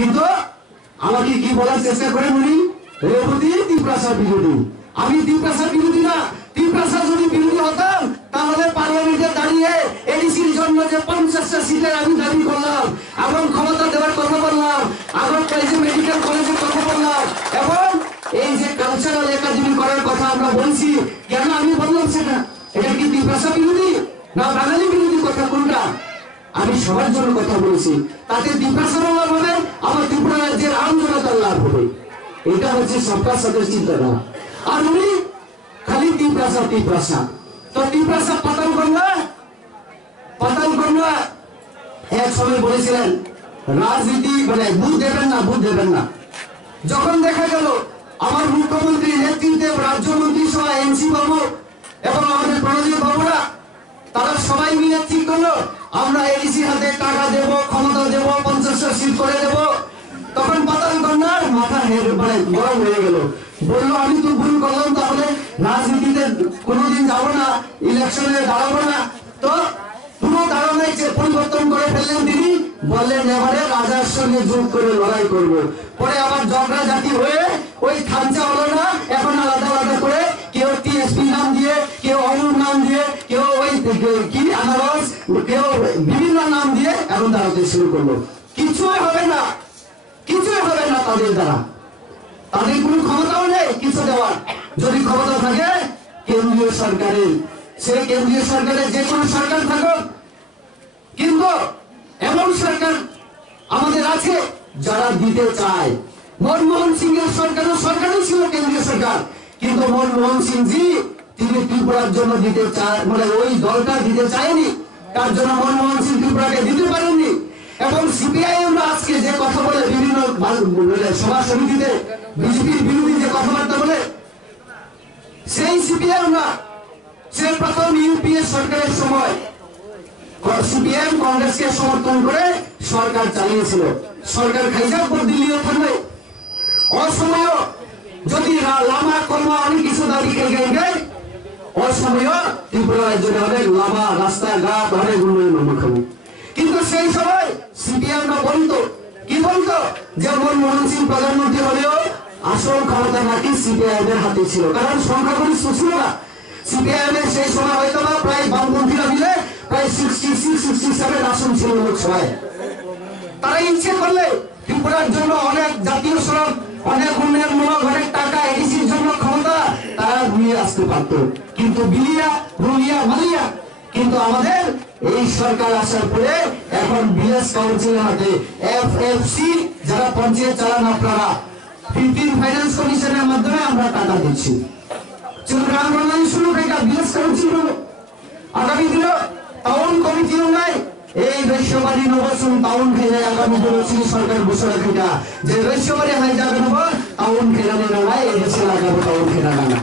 কিন্তু আমাকে কি বলার চেষ্টা করেন উনি, রেবতী তিপ্রাসা বিরোধী। আমি তিপ্রাসা বিরোধী না। তিপ্রাসা যদি বিরোধী হতাম তাহলে পার্লামেন্টে দাঁড়িয়ে এডিসির জন্য যে 50টা সিটের আমি দাবি করলাম এবং ক্ষমতা দেওয়ার কথা বললাম, আগর কলেজে মেডিকেল কলেজের কথা বললাম এবং এই যে কালচারাল একাডেমি করার কথা আমরা বলছি, কেন আমি বললাম সেটা? এটা কি তিপ্রাসা বিরোধী না বাঙালি বিরোধী কথা কোনটা? আমি সবার জন্য কথা বলেছি। তাতে তিপ্রাসার লাভ হবে, আমার ত্রিপুরা রাজ্যের আম জনতার লাভ হবে। এটা হচ্ছে সরকার সাথে চিন্তাধারা। আর উনি খালি তিপ্রাসা তিপ্রাসা। তো তিপ্রাসা পাতালকন্যা এক সময় বলেছিলেন রাজনীতি মানে বুথ দেবেন না, বুথ দেবেন না। যখন দেখা গেল আমার মুখ্যমন্ত্রী নেতৃত্বে রাজ্যমন্ত্রী সহ এনসি বাবু এবং আমাদের প্রণজিৎ বাবুরা তারা সবাই মিলে ঠিক করলো আমরা এডিসি হাতে টাকা দেব, ক্ষমতা দেব, 50টা সিট করে দেব। তখন পাতালকন্যার মাথা মানে গরম হয়ে গেল, বললো আমি তো ভুল করলাম, তাহলে রাজনীতিতে কোনোদিন যাবো না, ইলেকশনে দাঁড়াবো না। তো পুরো ধারণায় পরিবর্তন করে ফেললেন তিনি, বললেন এবারে রাজার সঙ্গে যোগ করে লড়াই করব। পরে আবার ঝগড়া জাতি হয়ে ওই খাঞ্চা হলো না, এখন আলাদা আলাদা করে কেউ টিএসপি নাম দিয়ে, কেউ অমুক নাম দিয়ে, কেউ ওই কি আনারস, কেউ বিভিন্ন নাম দিয়ে এখন দাঁড়াতে শুরু করলো। কিছুই হবে না, কিছুই হবে না তাদের দ্বারা। তাদের কোনো ক্ষমতাও নেই কিছু দেওয়ার। যদি ক্ষমতা থাকে কেন্দ্রীয় সরকারের, সেই কেন্দ্রীয় সরকারের যে কোনো সরকার থাকুক, কিন্তু এমন সরকার আমাদের আছে যারা দিতে চায়। মনমোহন সিং এর সরকারও ছিল কেন্দ্রীয় সরকার, কিন্তু মনমোহন সিং জি তিনি ত্রিপুরার জন্য দিতে চায়, মানে ওই দলটা দিতে চায়নি। তার জন্য মনমোহন সিং ত্রিপুরাকে দিতে পারেননি। এবং সিপিআইএম আজকে যে কথা বলে বিভিন্ন সভা সমিতিতে বিজেপির বিরোধী যে কথাবার্তা বলে, সেই সিপিআইএম না, সে প্রথম ইউপিএ সরকারের সময় সিপিএম কংগ্রেসকে সমর্থন করে সরকার চালিয়েছিল। সরকার খাইছে পর দিল্লিও থাকবে। অসময় যদি লামা কলমা অনেক কিছু দাবি খেয়ে অসময় ত্রিপুরা রাজ্যে অনেক লামা রাস্তাঘাট অনেক উন্নয়ন আমরা খাবো। কিন্তু সেই সময় সিপিএমরা বলতো কি বলতো যে মনমোহন সিং প্রধানমন্ত্রী হলেও আসল ক্ষমতা নাকি সিপিআইএম এর হাতে ছিল, কারণ সংখ্যাগরিষ্ঠ ছিল না। সিপিআইএম এর সেই সময় হয়তো বা প্রায় বামপন্থীরা মিলে প্রায় 66-67 আসন ছিল লোকসভায়। তারা ইচ্ছে করলে ত্রিপুরার জন্য অনেক জাতীয় সড়ক, অনেক উন্নয়নমূলক অনেক টাকা, এডিসির জন্য ক্ষমতা তারা নিয়ে আসতে পারত। কিন্তু বিলিয়া রুলিয়া মালিয়া, কিন্তু আমাদের এই সরকার আসার পরে এখন ভিলেজ কাউন্সিলের হাতে এফএফসি যারা পঞ্চায়েত চালান আপনারা, ফিলিপিন ফাইন্যান্স কমিশনের মাধ্যমে আমরা টাকা দিচ্ছি। গ্রাম উন্নয়ন শুরু থেকে ভিলেজ কাউন্সিল হলো। আগামী দিনে টাউন কমিটিও নাই। এই রৈশ্যবাড়ি নবসুন টাউন খেলে আগামী দিনে সরকার ঘোষণা খেটা যে রৈশ্যবাড়ি হাই যাবে টাউন খেলানো নাই, এই দেশে লাগাবো টাউন খেলা না।